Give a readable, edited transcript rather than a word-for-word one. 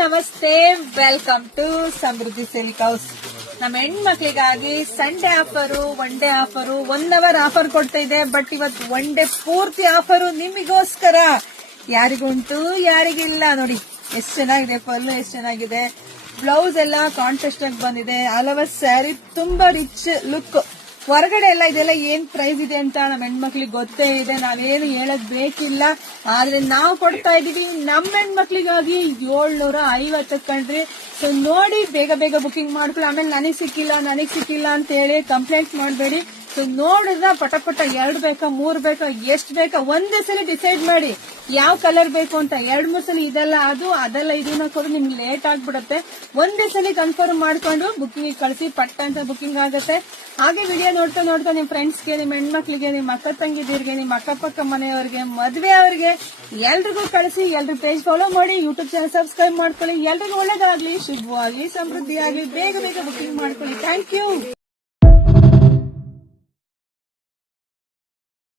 ನಮಸ್ತೆ, welcome to Samruddhi silk house. ನಮ್ಮ ಹೆಣ್ಮಕ್ಳಿಗಾಗಿ Sunday offer, one day offer, 1 hour offer ಕೊಡ್ತಾ ಇದೆ. ಬಟ್ ಇವತ್ತು ಒನ್ ಡೇ ಪೂರ್ತಿ ಆಫರು ನಿಮಗೋಸ್ಕರ. ಯಾರಿಗುಂಟು ಯಾರಿಗಿಲ್ಲ ನೋಡಿ. ಎಷ್ಟು ಚೆನ್ನಾಗಿದೆ ಪಲ್ಲು, ಎಷ್ಟು ಚೆನ್ನಾಗಿದೆ. ಬ್ಲೌಸ್ ಎಲ್ಲ ಕಾಂಟ್ರಾಸ್ಟ್ ಆಗಿ ಬಂದಿದೆ. ಆಲ್ ಓವರ್ ಸ್ಯಾರಿ ತುಂಬಾ ರಿಚ್ ಲುಕ್. ಹೊರಗಡೆ ಎಲ್ಲ ಇದೆಲ್ಲ ಏನ್ ಪ್ರೈಸ್ ಇದೆ ಅಂತ ನಮ್ಮ ಹೆಣ್ಮಕ್ಳಿಗೆ ಗೊತ್ತೇ ಇದೆ, ನಾವೇನು ಹೇಳಕ್ ಬೇಕಿಲ್ಲ. ಆದ್ರೆ ನಾವು ಕೊಡ್ತಾ ಇದೀವಿ ನಮ್ಮ ಹೆಣ್ಮಕ್ಳಿಗಾಗಿ 750 ಕಣ್ರಿ. ಸೊ ನೋಡಿ, ಬೇಗ ಬೇಗ ಬುಕಿಂಗ್ ಮಾಡ್ಕೊಳ್ಳಿ. ಆಮೇಲೆ ನನಗ್ ಸಿಕ್ಕಿಲ್ಲ ಅಂತ ಹೇಳಿ ಕಂಪ್ಲೇಂಟ್ ಮಾಡಬೇಡಿ. ಸೊ ನೋಡಿದ್ರ ಪಟ 2 ಬೇಕಾ 3 ಬೇಕಾ ಎಷ್ಟು ಬೇಕಾ ಒಂದೇ ಸಲ ಡಿಸೈಡ್ ಮಾಡಿ ಯಾವ ಕಲರ್ ಬೇಕು ಅಂತ. 2-3 ಸಲ ಇದೆಲ್ಲ ಅದೆಲ್ಲ ಇದನ್ನ ಕೊಡು, ನಿಮ್ಗೆ ಲೇಟ್ ಆಗ್ಬಿಡುತ್ತೆ. ಒಂದೇ ಸಲ ಕನ್ಫರ್ಮ್ ಮಾಡ್ಕೊಂಡು ಬುಕಿಂಗ್ ಕಳಿಸಿ, ಪಟ್ಟ ಅಂತ ಬುಕಿಂಗ್ ಆಗುತ್ತೆ. ಹಾಗೆ ವಿಡಿಯೋ ನೋಡ್ತಾ ನಿಮ್ ಫ್ರೆಂಡ್ಸ್ಗೆ, ನಿಮ್ ಹೆಣ್ಮಕ್ಳಿಗೆ, ನಿಮ್ ಅಕ್ಕ ತಂಗಿದಿರ್ಗೆ, ನಿಮ್ ಅಕ್ಕಪಕ್ಕ ಮನೆಯವ್ರಿಗೆ, ಮದ್ವೆ ಅವ್ರಿಗೆ ಎಲ್ರಿಗೂ ಕಳಿಸಿ. ಎಲ್ರು ಪೇಜ್ ಫಾಲೋ ಮಾಡಿ, ಯೂಟ್ಯೂಬ್ ಚಾನಲ್ ಸಬ್ಸ್ಕ್ರೈಬ್ ಮಾಡ್ಕೊಳ್ಳಿ. ಎಲ್ರಿಗೂ ಒಳ್ಳೇದಾಗ್ಲಿ, ಶುಭವಾಗ್ಲಿ, ಸಮೃದ್ಧಿ ಆಗ್ಲಿ. ಬೇಗ ಬೇಗ ಬುಕಿಂಗ್ ಮಾಡ್ಕೊಳ್ಳಿ. Thank you.